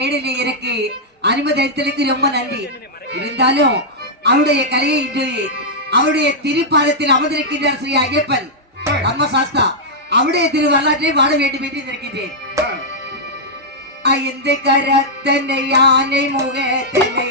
எனக்கு அனுமதி அளித்தலுக்கு ரொம்ப நன்றி. இருந்தாலும் அவருடைய கலையை இன்று அவருடைய திருப்பாதத்தில் அமர்ந்திருக்கின்றார் ஸ்ரீ ஐயப்பன் தர்மசாஸ்தா. அவருடைய திருவரலாற்றை பாட வேண்டும் என்று இருக்கின்றேன். ஐந்து கரத்தனை யானை முகத்தனை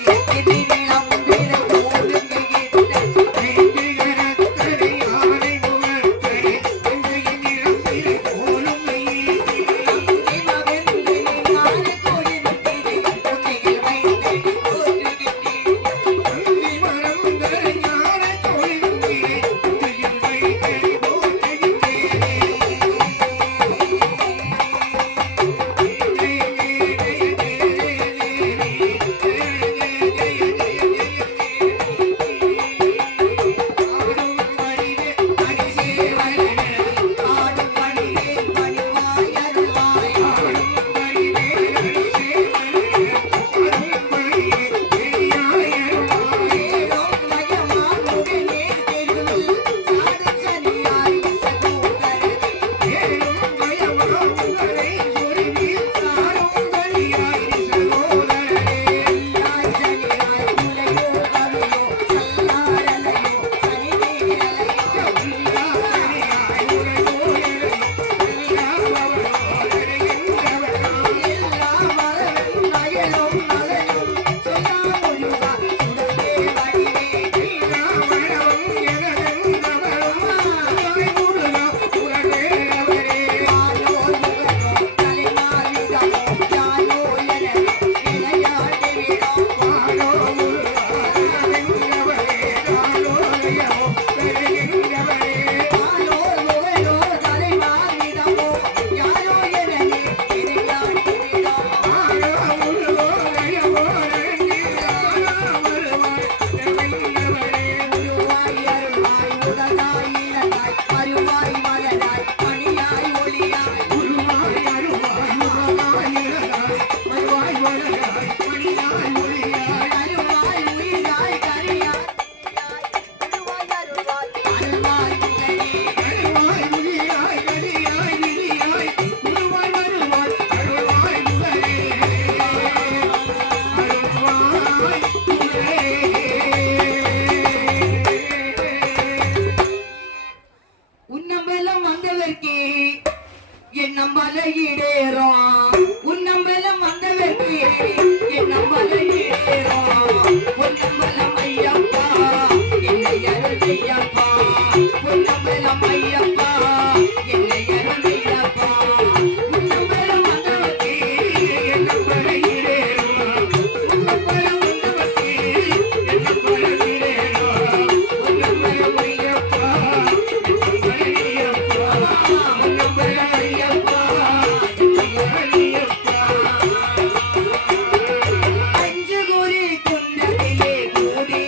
கூடி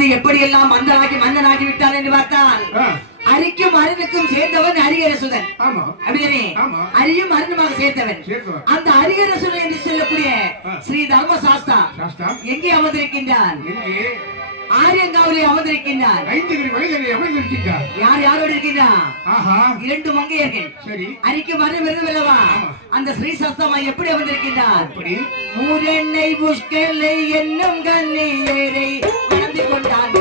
வந்து எப்படியெல்லாம் மந்தனாகி மன்னனாகி விட்டான் என்று பார்த்தால் அரிக்கும் அருணுக்கும் சேர்ந்தவன் அரிகரசுதன். அப்படியே அரியும் அருணுமாக சேர்த்தவன். அந்த அரிகரசுதன் என்று சொல்லக்கூடிய ஸ்ரீ தர்ம சாஸ்தா எங்கே அமர்ந்திருக்கின்றான்? ஆரியங்காவிலே அமர்ந்திருக்கின்றார். யார் யாரோடு இருக்கின்றார்? இரண்டு மங்கையர்கள். அரிக்கு மரம் விருதுவல்லவா அந்த ஸ்ரீ சஸ்தமா எப்படி அமர்ந்திருக்கின்றார்? ஊரெண்ணை புஷ்கலை என்னும் கண்ணீரை நடந்து கொண்டான்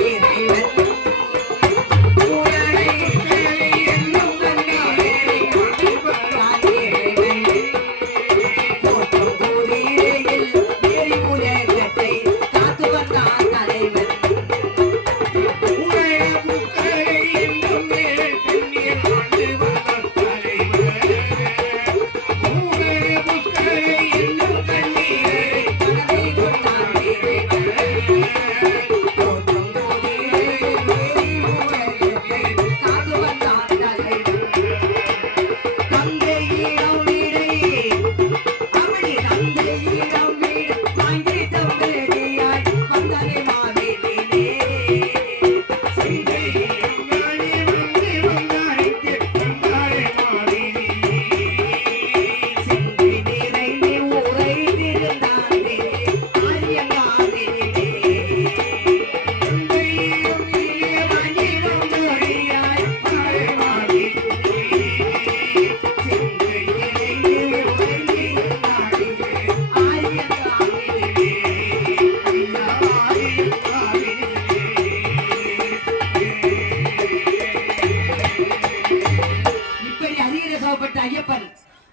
ஐயப்பன்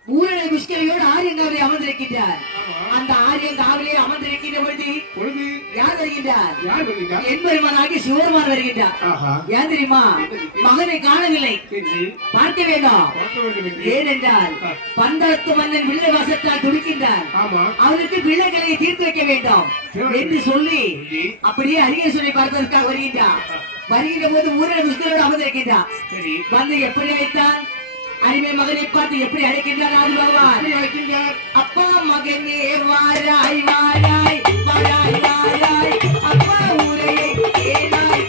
ஊரடை புஷ்கரையோடு ஆரியங்காவிலே அமர்ந்திருக்கின்றார். அந்த ஆரியங்காவிலே அமர்ந்திருக்கின்ற பொழுது யார் வருகின்றார்? என்பெருமானாகி சிவருமான் வருகின்றார். ஏன் தெரியுமா? மகனை காணவில்லை, பார்க்க வேண்டாம். ஏனென்றால் பந்தளத்து மன்னன் வில்லை வாசத்தால் துடிக்கின்றார். அவனுக்கு பிள்ளைகளை தீர்த்து வைக்க வேண்டும் என்று சொல்லி அப்படியே அரியசுரை பார்ப்பதற்காக வருகின்றார். வருகின்ற போது ஊரடை புஷ்கரோடு அமர்ந்திருக்கின்றார். வந்து எப்படி அழைத்தான்? அடிமை மகனை பார்த்து எப்படி அழைக்கின்றார்? அப்பா மகனே வாராய் வாராய் வாராய் வாராய் அப்பா ஊரையை கேளாய்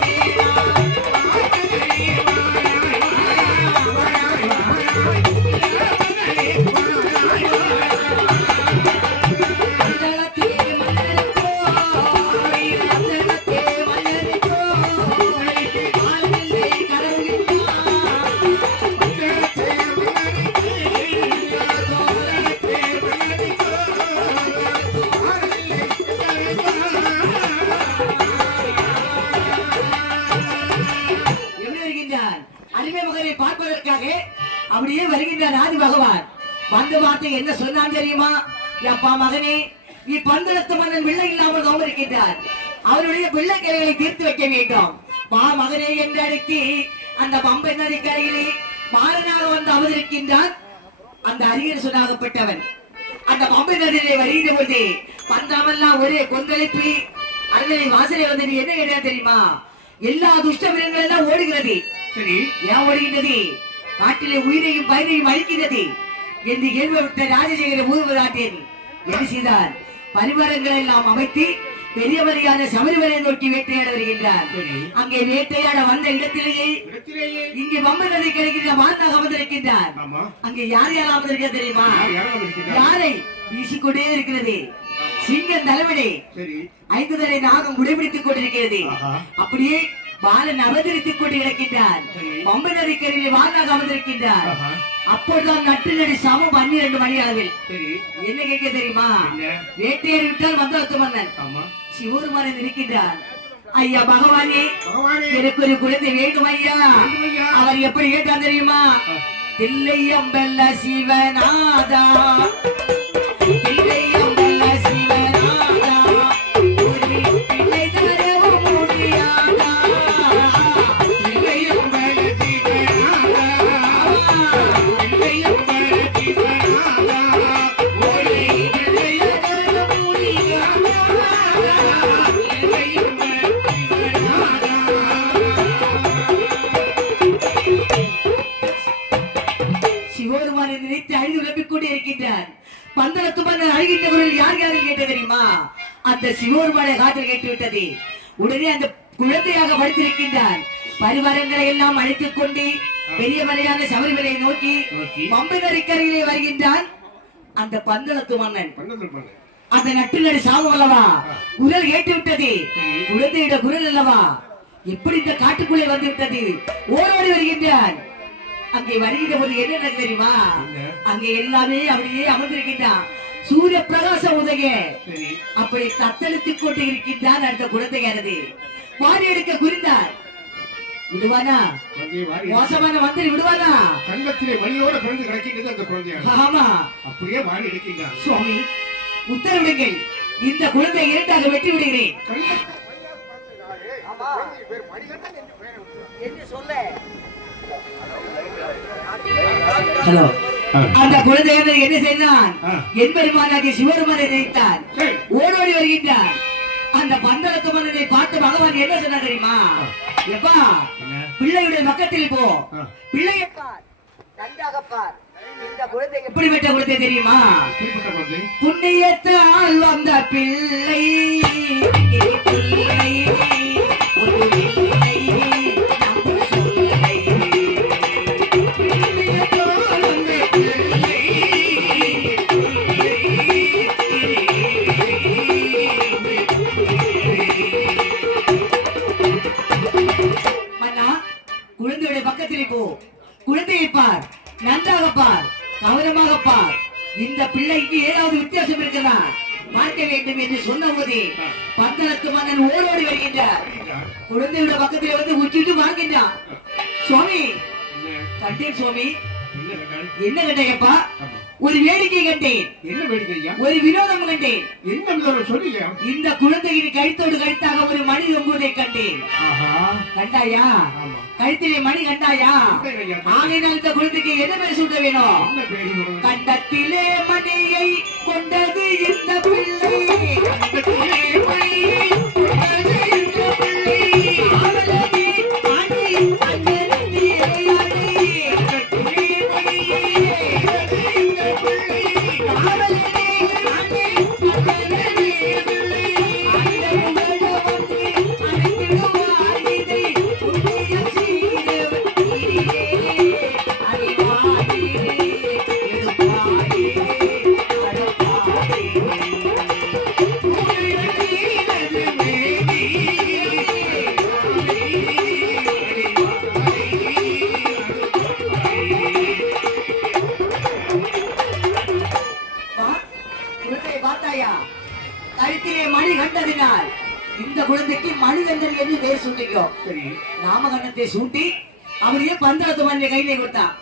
பார்ப்பதற்காக அப்படியே வருகின்றார் ஆதி பகவான். வந்து பார்த்து என்ன சொன்னான் தெரியுமா? அப்பா மகனே, நீ பந்தளத்து மன்னன் பிள்ளை இல்லாமல் கவனிக்கின்றார். அவருடைய பிள்ளை கரைகளை தீர்த்து வைக்க வேண்டும். மா மகனே என்று அழைத்து அந்த பம்பை நதி கரையிலே மாறனாக வந்து அமர்ந்திருக்கின்றான் அந்த அரியர் சொன்னாகப்பட்டவன். அந்த பம்பை நதியிலே வருகின்ற பொழுது பந்தாமெல்லாம் ஒரே கொந்தளிப்பு. அருணை வாசலை வந்து நீ என்ன கேட்டா தெரியுமா? எல்லா துஷ்ட மிருகங்கள் எல்லாம் ஓடுகிறது. ஏன் ஓடுகின்றது? காட்டிலே உயிரையும் பயிரையும் அழிக்கின்றது என்று கேள்விப்பட்ட ராஜசேகர ஊர்வலாட்டேன் என்ன செய்தார்? பரிவாரங்களை எல்லாம் அமைத்து பெரியவரையான சபரிமலை நோக்கி வேட்டையாட வருகின்றார். அங்கே வேட்டையாட வந்த இடத்திலேயே இங்கே பம்பை நதி கிடைக்கின்ற வாழ்ந்தாக அமர்ந்திருக்கின்றார். அங்கே யார் யார் அமர்ந்திருக்க தெரியுமா? யாரை வீசிக்கொண்டே இருக்கிறது சிங்கம் தலைவனே. 5 தலை நாகம் குடைபிடித்துக் கொண்டிருக்கிறது. அப்படியே பாலன் அவதரித்துக் கொண்டு கிடக்கின்றார். பம்பை நதிக்கரையிலே வாழ்ந்தாக அமர்ந்திருக்கின்றார். அப்போதுதான் நட்டு சமம் 12 மணி அளவில் என்ன கேட்க தெரியுமா? வேட்டையாடி விட்டால் மந்தளத்து மன்னன் சிவருமான் இருக்கின்றார். ஐயா பகவானே, எனக்கு ஒரு குழந்தை வேண்டும் ஐயா. அவர் எப்படி கேட்டார் தெரியுமா? தில்லை அம்பல்ல சிவநாதா, தில்லை அம்பல்ல சிவநாதா, ஒரு பிள்ளை தரவு முடியாதா, தில்லை அம்பல்ல சிவநாதா, தில்லை அம்பல்ல சிவநாதா, ஒரு பிள்ளை தரவு முடியாதா, தில்லை அம்பல்ல சிவநாதா. சிவபெருமானை நினைத்து அழுது விளம்பிக் கொண்டே இருக்கின்றார். பந்தளத்து மன்னர் அழுகின்ற குரல் யார் யாரும் கேட்ட தெரியுமா? அந்த சிவபெருமானை காற்றில் கேட்டு விட்டது. உடனே அந்த குழந்தையாக படுத்திருக்கின்றான். பரிவாரங்களை எல்லாம் அழைத்துக் கொண்டு பெரிய மலையான சபரிமலையை நோக்கி மம்பினரிக்கரையிலே வருகின்றான் அந்த பந்தளத்து மன்னன். அந்த நட்டுநடு சாமம் அல்லவா, குரல் கேட்டு விட்டது. குழந்தையிட குரல் அல்லவா, எப்படி இந்த காட்டுக்குள்ளே வந்து விட்டது. ஓடோடி வருகின்றான். அங்கே வருகின்ற போது என்ன நடக்கு தெரியுமா, அங்கே எல்லாமே அப்படியே அமர்ந்திருக்கின்றான். சூரிய பிரகாச உதய அப்படி தத்தளித்துக் கொண்டு இருக்கின்றான். அடுத்த குழந்தையானது வாரி எடுக்க குறிந்தார். விடுவானா, மோசமான மந்திரி விடுவானா? கண்ணத்திலே மணியோட பிறந்து கிடக்கின்றது அந்த குழந்தையாக. ஆமா, அப்படியே வாரி எடுக்கின்றார். சுவாமி உத்தரவிடுங்கள், இந்த குழந்தையை இரண்டாக வெட்டி விடுகிறேன். ஹலோ, அந்த குழந்தையை என்ன செய்தான்? என் பெருமானாகிய சிவபெருமானை நினைத்தான். ஓடோடி வருகின்றார். அந்த பந்தளத்து மன்னனை பார்த்து பகவான் என்ன சொன்னா தெரியுமா? எப்பா, பிள்ளையுடைய பக்கத்தில் போ, பிள்ளையை பார், நன்றாக பார். இந்த குழந்தை எப்படிப்பட்ட குழந்தை தெரியுமா? புண்ணியத்தால் வந்த பிள்ளை, பிள்ளை ஒரு பிள்ளை நம்ம சொல்லை. குழந்தையுடைய பக்கத்தில் போ, குழந்தையை பார், நன்றாக பார், கவனமாக பார். இந்த பிள்ளைக்கு ஏதாவது வித்தியாசம் இருக்கிறதா பார்க்க வேண்டும் என்று சொன்ன போதே பந்தளத்து மன்னன் ஓடோடி வருகின்றார். குழந்தையுடைய பக்கத்தில் வந்து உச்சிட்டு வாழ்கின்றான். சுவாமி கண்டேன். சுவாமி என்ன கண்டையப்பா? ஒரு வேடிக்கை கண்டேன். என்ன வேடிக்கை? ஒரு வினோதம் கண்டேன். என்ன வினோதம் சொல்லுங்க? இந்த குழந்தையின் கழுத்தோடு கழுத்தாக ஒரு மணி தொங்குவதை கண்டேன். கண்டாயா? கழுத்திலே மணி கண்டாயா? ஆகையினால் இந்த குழந்தைக்கு என்ன பேர் சூட்ட வேணும்? கண்டத்திலே மணியை கொண்டது இந்த பிள்ளை, கண்டத்திலே மணியை கொண்டது இந்த பிள்ளை, அவளது அணி அண்ணனே அணி, கண்டத்திலே மணியை கொண்டது இந்த பிள்ளை, அவளது அணி அண்ணனே பிள்ளை, அந்த உலக வந்து அனைத்திடுவார் இதை புண்ணிய சீரவன் நீரே, அறிவாயிரே எடுப்பாயிரே அடப்பாயிரே கழுத்திலே மணி கண்டதினால் இந்த குழந்தைக்கு மணிகண்டன் என்று பேர் சூட்டிக்கோ. நாமகண்டத்தை சூட்டி அவரையே பந்தளத்து மண்ணை கையிலே கொடுத்தான்.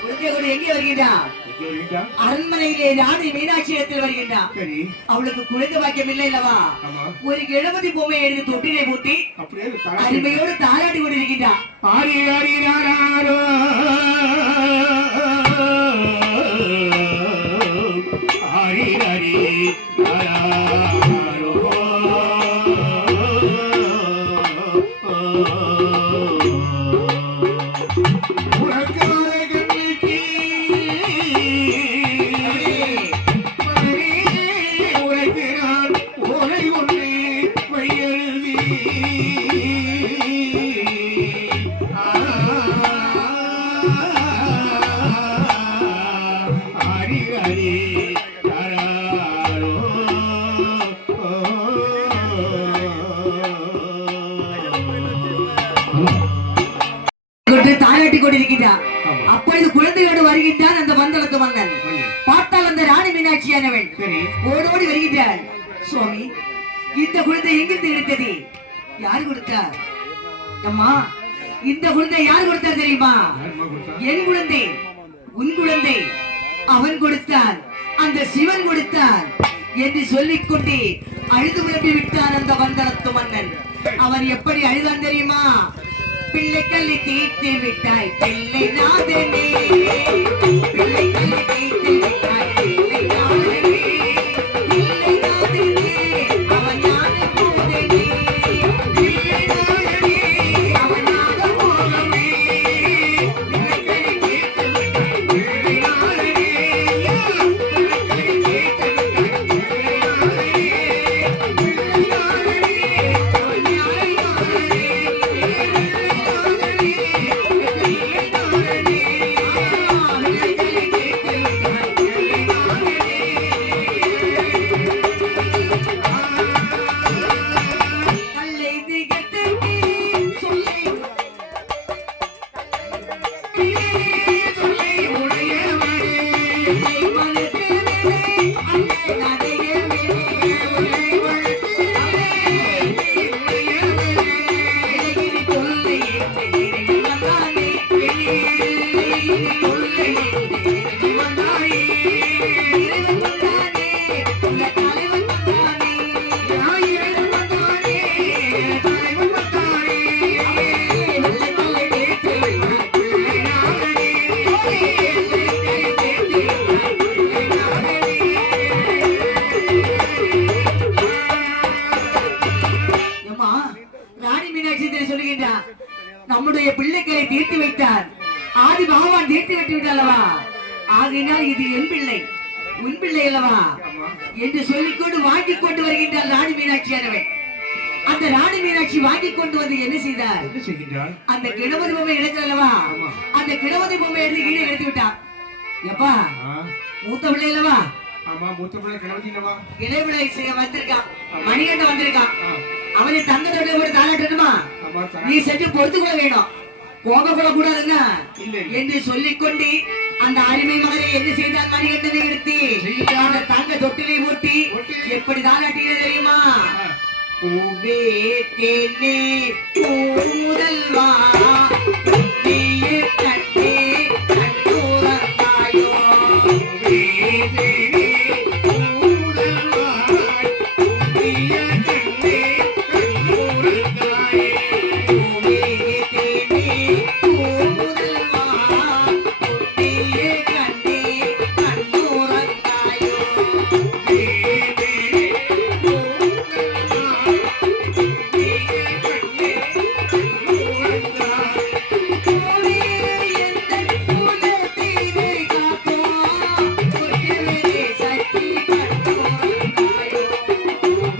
குழந்தை கூட எங்கே வருகின்றான்? அரண்மனையிலே ராணி மீனாட்சி இடத்தில் வருகின்றான். அவளுக்கு குழந்தை பாக்கியம் இல்லை அல்லவா? ஒரு கணபதி பொம்மையை எடுத்து தொட்டிலே பூட்டி அருமையோடு தாராடி கொண்டிருக்கின்றான். தாயாட்டி கொண்டிருக்கின்றார். அப்பொழுது குழந்தையோடு வருகின்றான் அந்த பந்தளத்து மன்னன். பார்த்தால் அந்த ராணி மீனாட்சியானவன் ஓடோடி வருகின்றாள். சுவாமி இந்த குழந்தை எங்கிருந்து கிடைத்தது? யார் கொடுத்தார்? அம்மா இந்த குழந்தை யார் கொடுத்தார் தெரியுமா? என் குழந்தை, உன் குழந்தை, அவன் கொடுத்தான், அந்த சிவன் கொடுத்தான் என்று சொல்லிக் கொண்டு அழுது விளம்பி விட்டான் அந்த பந்தளத்து மன்னன். அவன் எப்படி அழுதான் தெரியுமா? பிள்ளைகளை தீர்த்து விட்டாய் பிள்ளை நாதனே, பிள்ளைகளை தீர்த்து விட்டாய் பிள்ளை நாதனே, பிள்ளை நாதனே அவன் ஞான போதனே, பிள்ளை நாதனே அவன் ஞான போதனே, பிள்ளைகளை தீர்த்து விட்டாய் பிள்ளை நாதனே, பிள்ளைகளை தீர்த்து விட்டாய் பிள்ளை நாதனே, பிள்ளை நாதனே அவன் ஞான போதனே. சொல்லை உடையவனே மனத்திலே அங்கே நடையவே உன்னை வளர்த்தேனே உடையவனே இறையினி தொல்லை என்று வந்தானே இறையினி தொல்லை என்று வந்தானே இறைவன் வந்தானே உள்ள தலைவன் வந்தானே ஆயிரம் வந்தானே தலைவன் வந்தானே வெள்ளை வெள்ளை வேட்டு பிள்ளை நாகனே ஏம்மா, ராணி மீனாட்சி தேவி சொல்லுகின்றார் நம்முடைய பிள்ளைகளை தீர்த்து வைத்தார் ஆதி பகவான் தீர்த்து விட்டு விட்டாலவா ஆகையினால் இது என் பிள்ளை உன் பிள்ளை அல்லவா ஆமா என்று சொல்லிக்கொண்டு வாங்கி கொண்டு வருகின்றார் ராணி மீனாட்சியானவன் அந்த ராணி மீனாட்சி வாங்கி கொண்டு வந்து என்ன செய்தார் என்ன செய்கின்றாள் அந்த கிணவதி பொம்மை எடுக்கிறல்லவா ஆமா. அந்த கிணவதி பொம்மை எடுத்து கீழே எடுத்து விட்டான் எப்பா ஆ, மூத்த பிள்ளை அல்லவா ஆமா மூத்த பிள்ளை கணவதினவா இளையபிள்ளை வந்திருக்கான் மணிகண்ட வந்திருக்கான் ஆ, அவனை தங்க தொட்டில போட்டு தாளாட்டணுமா ஆமா நீ செஞ்சு பொறுத்துக்கொள்ள வேணும் போக கொள்ள கூடாதுன்னா இல்லை. என்று சொல்லிக்கொண்டு அந்த அருமை மகளை என்ன செய்தார் மணிகண்டனை எடுத்து செய்தார். அந்த தங்க தொட்டிலை ஊட்டி ஊட்டி. எப்படி தாளாட்டியது தெரியுமா ஆ, பூவே தேனே பூதல்வா நீயே கட்டே கண்டூரந்தாயோ வேதே பூதல்வாய் புண்ணிய கண்ணே கண்ணூரந்தாயே பூவே தேனே பூதல்வா நீயே கட்டே கண்டூரந்தாயோ வேதே பூதல்வாய் புண்ணிய கண்ணே கண்ணூரந்தாயே பூவே எந்தன் பூதத்தினை காத்தோ புரியவே சக்தி கண்டூரந்தாயோ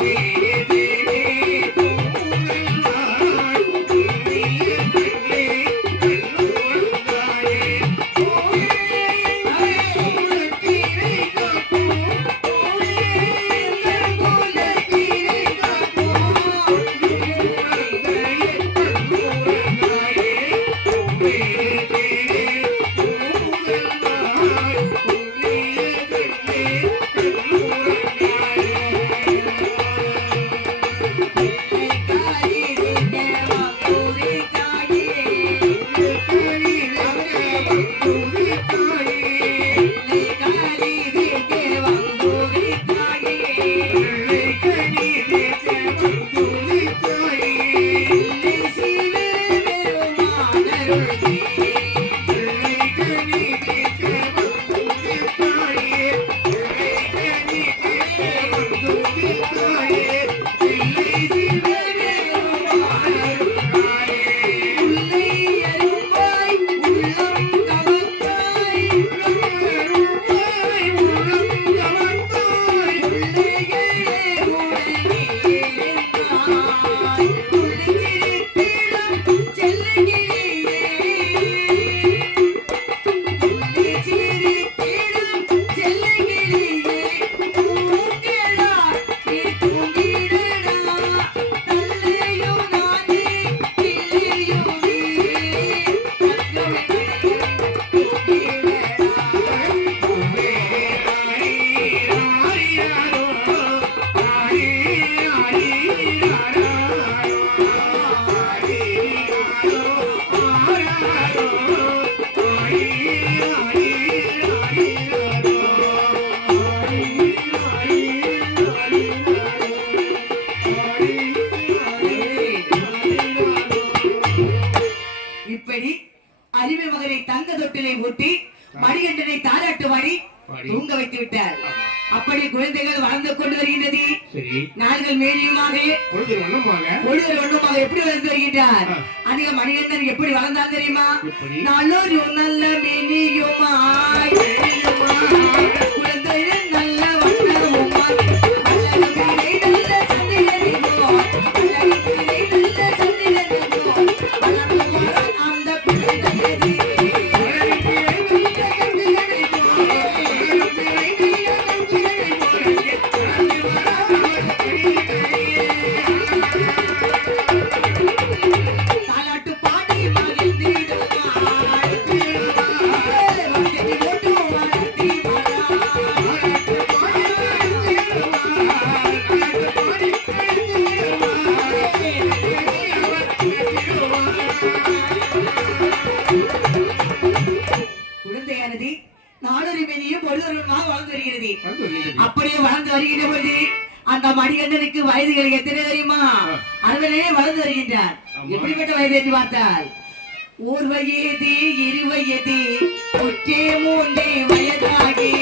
வேதே பூதல்வாய் புண்ணிய கண்ணே கண்ணூரந்தாயே பூதத்தினை காப்போம் இப்படி அருமை மகனை தங்க தொட்டிலை ஊட்டி மணிகண்டனை தாலாட்டு வாடி பாடி. தூங்க வைத்து விட்டார் அப்படி குழந்தைகள் வளர்ந்து கொண்டு வருகின்றது சரி நாள்கள் மேலியுமாக பொழுது வண்ணமாக பொழுது ஒன்றுமாக எப்படி வளர்ந்து வருகின்றார் ஆ. அதிக மணிகண்டன் எப்படி வளர்ந்தார் தெரியுமா எப்படி? நல்லொரு நல்ல மேனியுமாய் குழந்தைகள் நல்ல வண்ணமுமாய் அழகு பிள்ளை நல்ல சந்திரனிலோ அழகு பிள்ளை நல்ல சந்திரனிலோ வளர்ந்து வர அந்த குழந்தையதே தாலாட்டு பாடி மகிழ்ந்திடுவாய் குழந்தையானது நாடொரு மேனியும் பொழுதொருவமாக வளர்ந்து வருகிறது. வந்து வருகிறது. அப்படியே வளர்ந்து வருகின்ற பொழுது அந்த மணிகண்டனுக்கு வயதுகள் எத்தனை தெரியுமா? 60 வளர்ந்து வருகின்றார். ஆமா. எப்படிப்பட்ட வயது என்று பார்த்தால் 1 வயது 2 வயது ஒற்றே 3 வயதாகி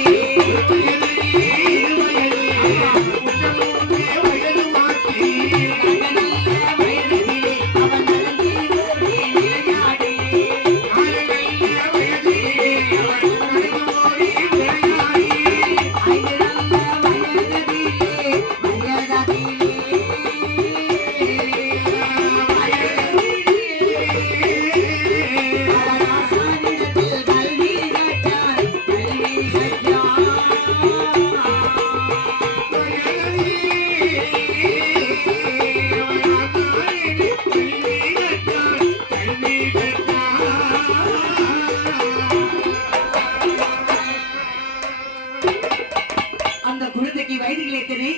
அந்த குழந்தைக்கு வயதுகள் எத்தனை?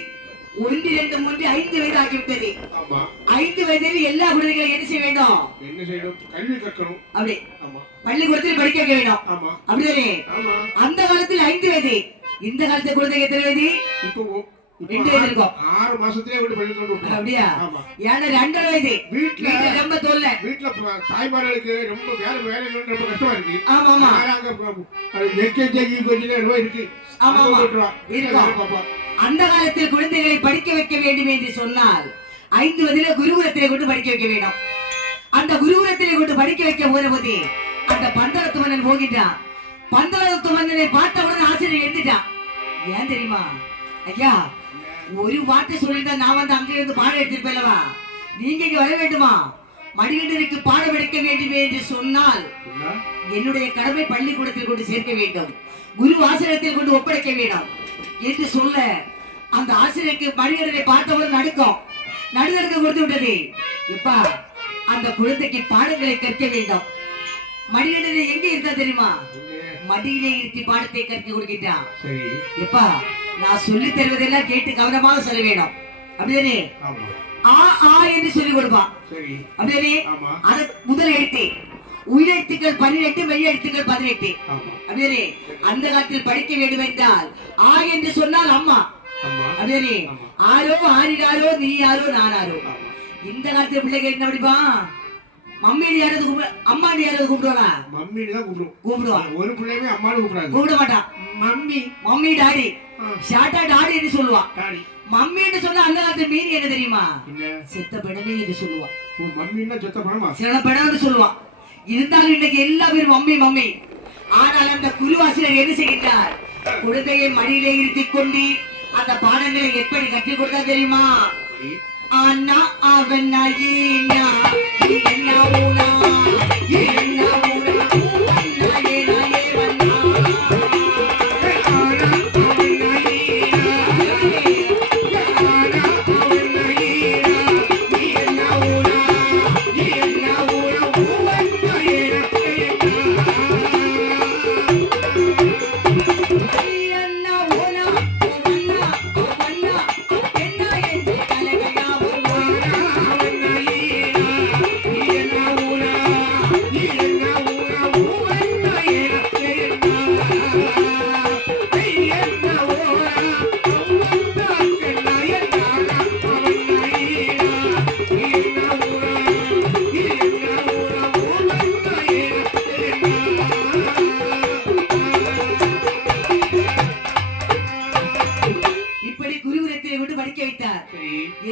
1, 2, 3, 5 வயது ஆகிவிட்டது. ஆமா. 5 வயதில் எல்லா குழந்தைகளும் என்ன செய்ய வேண்டும்? என்ன செய்யணும்? கல்வி கற்கணும். அப்படி ஆமா. பள்ளிக்கூடத்தில் படிக்க வைக்க வேண்டும். ஆமா. அப்படிதானே? ஆமா. அந்த காலத்தில் 5 வயது. இந்த காலத்து குழந்தைக்கு எத்தனை வயது? இப்போ 2 வயது இருக்கும். 6 மாசத்திலே விட்டு பள்ளிக்கூடம் விட்டுருவோம். அப்படியா? ஆமா. ஏன்னா 2 வயது. வீட்ல ரொம்ப தொல்லை. வீட்ல தாய்மார்களுக்கு ரொம்ப வேலை ரொம்ப கஷ்டமா இருக்கு. ஆமா ஆமா. எல்கேஜி யூகேஜில ரொம்ப இருக்கு. ஆமா ஆமா. இருக்கும். பாப்பா. அந்த காலத்தில் குழந்தைகளை படிக்க வைக்க வேண்டும் என்று சொன்னால் 5 வயதிலே குருகுலத்திலே கொண்டு படிக்க வைக்க வேண்டும். அந்த குருகுலத்திலே கொண்டு படிக்க வைக்க போது அந்த பந்தளத்து மன்னன் போகின்றான். பந்தளத்து மன்னனை பார்த்தவுடன் ஆசிரியர் எழுந்துட்டான். ஏன் தெரியுமா? ஐயா, ஒரு வார்த்தை சொல்லியிருந்தா நான் வந்து அங்கே இருந்து பாடம் எடுத்திருப்பேன்லவா? நீங்க இங்க வர வேண்டுமா? மணிகண்டனுக்கு பாடம் எடுக்க வேண்டும் என்று சொன்னால் என்னுடைய கடமை பள்ளிக்கூடத்தில் கொண்டு சேர்க்க வேண்டும், குரு ஆசிரியத்தில் கொண்டு ஒப்படைக்க வேண்டும் என்று சொல்ல அந்த ஆசிரியருக்கு மணிகண்டனை பார்த்தவுடன் நடுநடுக்க கொடுத்து விட்டது. எப்பா, அந்த குழந்தைக்கு பாடங்களை கற்க வேண்டும். மணிகண்டனை எங்க இருந்தா தெரியுமா? மடியிலே இருத்தி பாடத்தை கற்க கொடுக்கின்றான். சரி. எப்பா, நான் சொல்லி தருவதெல்லாம் கேட்டு கவனமாக சொல்ல வேணும். அப்படிதானே? ஆமா. ஆ ஆ என்று சொல்லி கொடுப்பான். சரி. அப்படிதானே? ஆமா. அது முதல் எழுத்து. உயிரெழுத்துக்கள் 12, மெய் எழுத்துக்கள் 18. ஆமா. அப்படிதானே? அந்த காலத்தில் படிக்க வேண்டும் என்றால் ஆ என்று சொன்னால் அம்மா. ஆமா. அப்படிதானே? ஆமா. ஆரோ ஆரிடாரோ நீ யாரோ நானாரோ. ஆமா. இந்த காலத்துல பிள்ளைங்க என்ன படிப்பான்? மம்மின்னு யாராவது அம்மான்னு யாராவது கூப்பிடுவானா? மம்மின்னு தான் கூப்பிடுவான். ஒரு பிள்ளையுமே அம்மானு கூப்பிடாது. கூப்பிட மாட்டான். மம்மி. Mummy daddy. ஆ. ஷார்ட்டா டாடின்னு சொல்லுவான். டாடி. மம்மின்னு சொன்னா அந்த காலத்துல மீறி என்ன தெரியுமா? என்ன? செத்த படமே என்று சொல்லுவான். ஓ, மம்மின்னா செத்த பணமா? சில படம்னு சொல்லுவான். இருந்தாலும் இன்னைக்கு எல்லா பேரும் மம்மி மம்மி. ஆனால் அந்த குருவாசிரியர் என்ன செய்கின்றார்? குழந்தையை மடியிலே இருத்திக் கொண்டு அந்த பாடங்களை எப்படி கற்றுக் கொடுத்தா தெரியுமா? அண்ணா அவன் ஈனா என்ன ஊனா என்ன ஊனா அண்ணா ஏனா ஏவண்ணா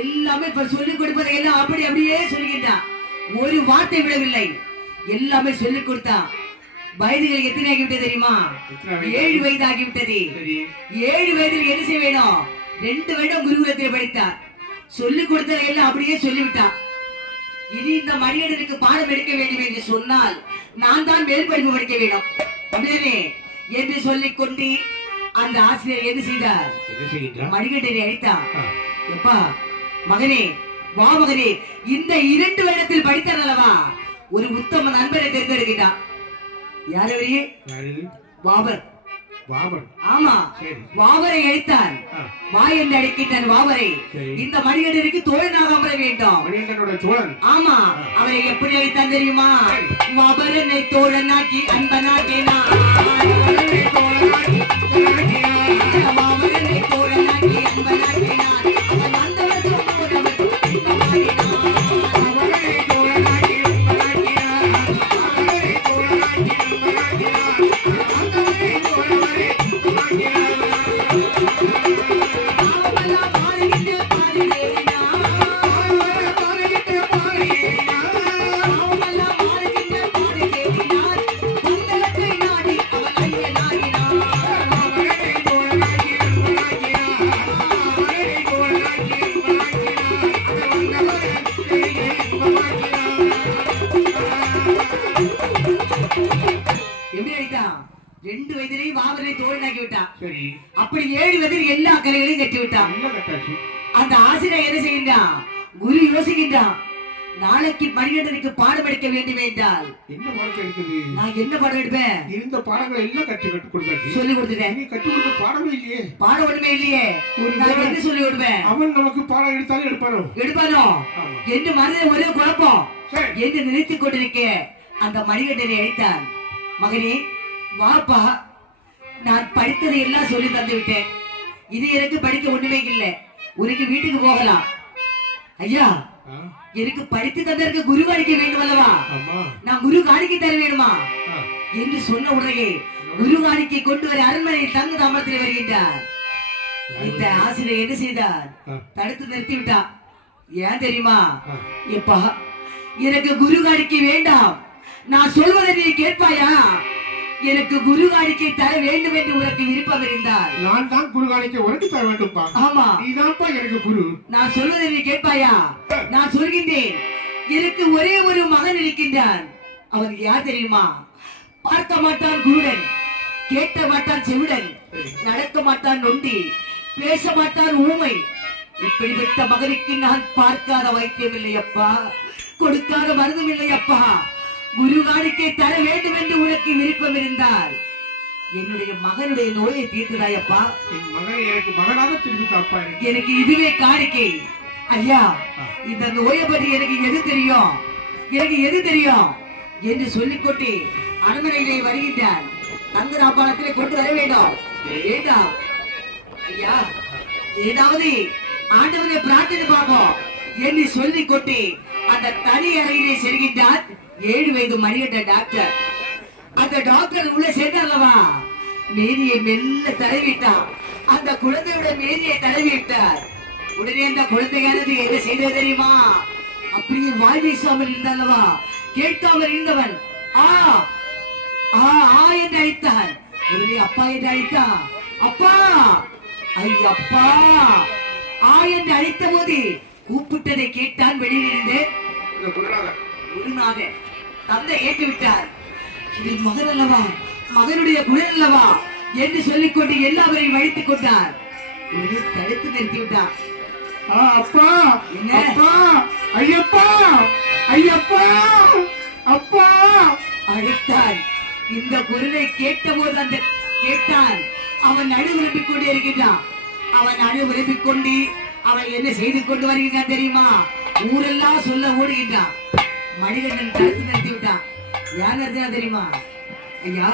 எல்லாமே இப்ப சொல்லிக் கொடுப்பதை எல்லாம் அப்படியே சொல்லுகின்றான். ஒரு வார்த்தை விடவில்லை, எல்லாமே சொல்லிக் கொடுத்தான். வயதுகள் எத்தனை ஆகிவிட்டது தெரியுமா? 7 வயது ஆகிவிட்டது. 7 வயதில் என்ன செய்ய வேணும்? 2 வருடம் குருகுலத்தில் படித்தார். சொல்லிக் கொடுத்ததை எல்லாம் அப்படியே சொல்லிவிட்டான். இனி இந்த மணிகண்டனுக்கு பாடம் எடுக்க வேண்டும் என்று சொன்னால் நான் தான் மேல் படிப்பு படிக்க வேண்டும் அப்படியே என்று சொல்லிக் கொண்டு அந்த ஆசிரியர் என்ன செய்தார்? மணிகண்டனை அழைத்தார். எப்பா மகனே, வா மகனே, இந்த 2 வருடத்தில் படித்தான் அல்லவா, ஒரு உத்தம நண்பரை தேர்ந்தெடுக்கிறான். யாரு? பாபர். பாபர். ஆமா, சரி. பாபரை அழைத்தான். வா என்று அழைக்கின்றான் பாபரை. இந்த மணிகண்டனுக்கு தோழனாக அமர வேண்டும். மணிகண்டனோட தோழன். ஆமா, அவரை எப்படி அழைத்தான் தெரியுமா? பாபரனை தோழனாக்கி அன்பனாக்கினான். விட்டான் 2 வயதிலேயே பாபரை தோழனாக்கி விட்டான் சரி அப்படி 7 வயதில் எல்லா கலைகளையும் கட்டி விட்டான் நல்லா கட்டாச்சு. அந்த ஆசிரியர் என்ன செய்கின்றான் குரு யோசிக்கின்றான் நாளைக்கு மணிகண்டனுக்கு பாடம் எடுக்க வேண்டும் என்றால் என்ன பாடத்தை இருக்குது? நான் என்ன பாடம் எடுப்பேன் இருந்த பாடங்களை எல்லாம் கட்டி கொடுத்தாச்சு. சொல்லி கொடுத்துட்டேன். நீ கட்டி கொடுத்த பாடமே இல்லையே. பாடம் ஒண்ணுமே இல்லையே. நான் என்ன சொல்லி கொடுப்பேன்? அவன் நமக்கு பாடம் எடுத்தாலும் எடுப்பானோ என்று மனதில் ஒரே குழப்பம் என்று நினைத்துக் கொண்டிருக்க அந்த மணிகண்டனை அழைத்தான். மகனே வாப்பா, நான் படித்ததை எல்லாம் சொல்லி தந்து விட்டேன். இது எனக்கு படிக்க ஒண்ணுமே இல்லை. உனக்கு வீட்டுக்கு போகலாம். ஐயா, எனக்கு படித்து தந்ததற்கு குரு காணிக்க வேண்டும் அல்லவா? நான் குரு காணிக்கை தர வேணுமா என்று சொன்ன உடனே குரு காணிக்கை கொண்டு வர அரண்மனையில் தங்கு தாமரத்தில் வருகின்றார். இந்த ஆசிரியர் என்ன செய்தார்? தடுத்து நிறுத்தி விட்டார். ஏன் தெரியுமா? எப்பா, எனக்கு குரு காணிக்கை வேண்டாம். நான் சொல்வதை நீ கேட்பாயா? எனக்கு குரு காணிக்கை தர வேண்டும் என்று உனக்கு விருப்பம் இருந்தால் நான் தான் குரு காணிக்கை உனக்கு தர வேண்டும்பா. ஆமா, நீதான்ப்பா எனக்கு குரு. நான் சொல்வதை நீ கேட்பாயா? நான் சொல்கின்றேன். எனக்கு ஒரே ஒரு மகன் இருக்கின்றான். அவன் யார் தெரியுமா? பார்க்க மாட்டான் குருடன், கேட்க மாட்டான் செவிடன், நடக்க மாட்டான் நொண்டி, பேச மாட்டான் ஊமை. இப்படிப்பட்ட மகனுக்கு நான் பார்க்காத வைத்தியம் இல்லையப்பா, கொடுக்காத மருந்தும் இல்லையப்பா. குரு காணிக்கை தர வேண்டும் என்று உனக்கு விருப்பம் இருந்தால் என்னுடைய மகனுடைய நோயை தீர்த்துதாயப்பா. என் மகனை எனக்கு மகனாக திரும்பி தாப்பா. எனக்கு இதுவே காணிக்கை. ஐயா, இந்த நோயை பற்றி எனக்கு எது தெரியும், எனக்கு எது தெரியும் என்று சொல்லிக்கொண்டு அரண்மனையிலே வருகின்றான். தங்க ராபாலத்திலே கொண்டு வர வேண்டும். வேண்டாம் ஐயா, ஏதாவது ஆண்டவனை பிரார்த்தனை பார்ப்போம் என்று சொல்லிக்கொண்டு அந்த தனி அறையிலே செல்கின்றார் 7 வயது மணிகண்ட டாக்டர். அந்த டாக்டர் உள்ள சேர்ந்தார்லவா, மேரியை மெல்ல தடவிட்டார். அந்த குழந்தையோட மேரியை தடவிட்டார். உடனே அந்த குழந்தையானது என்ன செய்தது தெரியுமா? அப்படியே வாய் வீசாமல் இருந்தாலவா, கேட்காமல் இருந்தவன் ஆ ஆ ஆ என்று அழைத்தான். உடனே அப்பா என்று அழைத்தான். அப்பா, ஐயப்பா ஆ என்று அழைத்த போது கூப்பிட்டதை கேட்டான் வெளியிலிருந்து குருநாதன். தந்தை ஏற்று விட்டார். இது மகன் அல்லவா, மகனுடைய குழல் அல்லவா என்று சொல்லிக்கொண்டு எல்லாவரையும் அழைத்துக் கொண்டார். உடனே தடுத்து நிறுத்தி விட்டார். அப்பா, அப்பா, ஐயப்பா, ஐயப்பா, அப்பா அழைத்தான். இந்த குரலை கேட்ட போது அந்த கேட்டான். அவன் அழு விரும்பிக் கொண்டே இருக்கின்றான். அவன் அழு விரும்பிக் கொண்டு அவன் என்ன செய்து கொண்டு வருகின்றான் தெரியுமா? ஊரெல்லாம் சொல்ல ஓடுகின்றான். மணிகண்டன் தடுத்து நிறுத்தி விட்டான். யார் நிறுத்தினா தெரியுமா? ஐயா,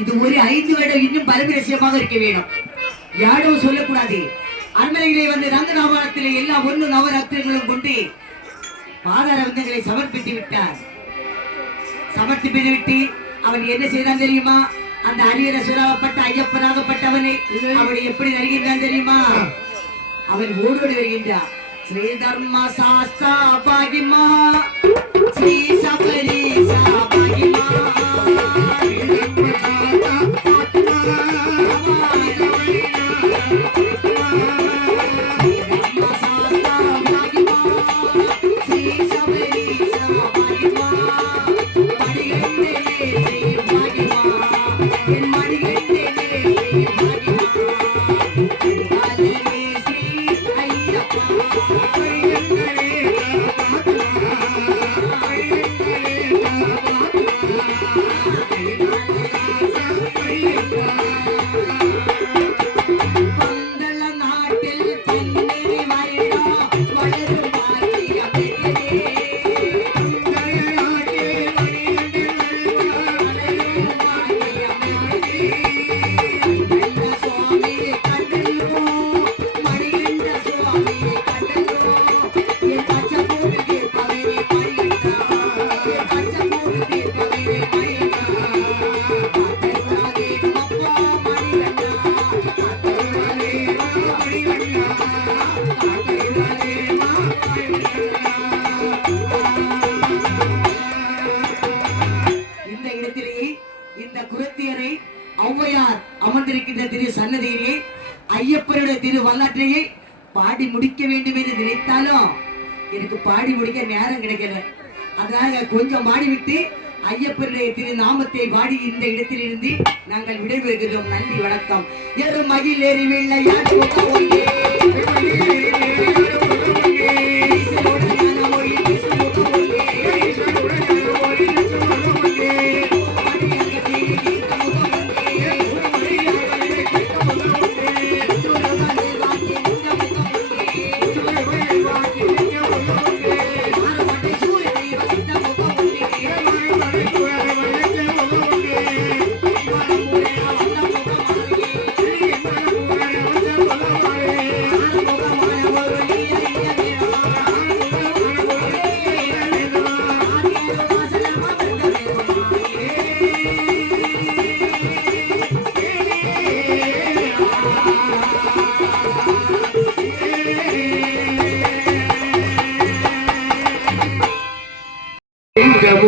இது ஒரு 5 வருடம் இன்னும் பரமரசியமாக இருக்க வேண்டும். யாரும் சொல்லக்கூடாது. அரண்மனையிலே வந்து ரங்கநாபாலத்திலே எல்லா 1 நவரத்னங்களும் கொண்டு பாதாரவந்தங்களை சமர்ப்பித்து விட்டார். சமர்ப்பித்து விட்டு அவன் என்ன செய்தான் தெரியுமா? அந்த அரியர சுராவப்பட்ட ஐயப்பனாகப்பட்டவனை அவனை எப்படி வருகின்றான் தெரியுமா? அவன் ஓடோடி வருகின்றான். ஸ்ரீ தர்ம சாஸ்தா பாகிமா, ஸ்ரீ சபரீசா பாகிமா, ஐயப்பனுடைய திரு வரலாற்றையே பாடி முடிக்க வேண்டும் என்று நினைத்தாலும் எனக்கு பாடி முடிக்க நேரம் கிடைக்கல. அதனால கொஞ்சம் பாடி விட்டு ஐயப்பனுடைய திரு நாமத்தை வாடி இந்த இடத்திலிருந்து நாங்கள் விடைபெறுகிறோம். நன்றி, வணக்கம். எரு மகிழ் ஏறி வெள்ளையாடு முகம் ஒன்றே.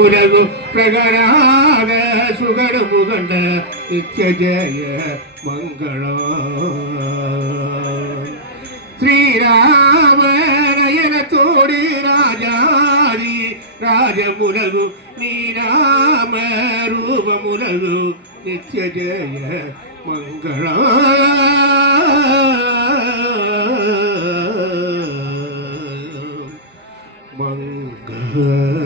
உலகு பிரகராக சுகர முகண்ட நித்ய ஜய மங்களம் ஸ்ரீராம நயனத்தோடு ராஜாதி ராஜமுலகு நீராம ரூபமுலகு நித்ய ஜய மங்களம் மங்கள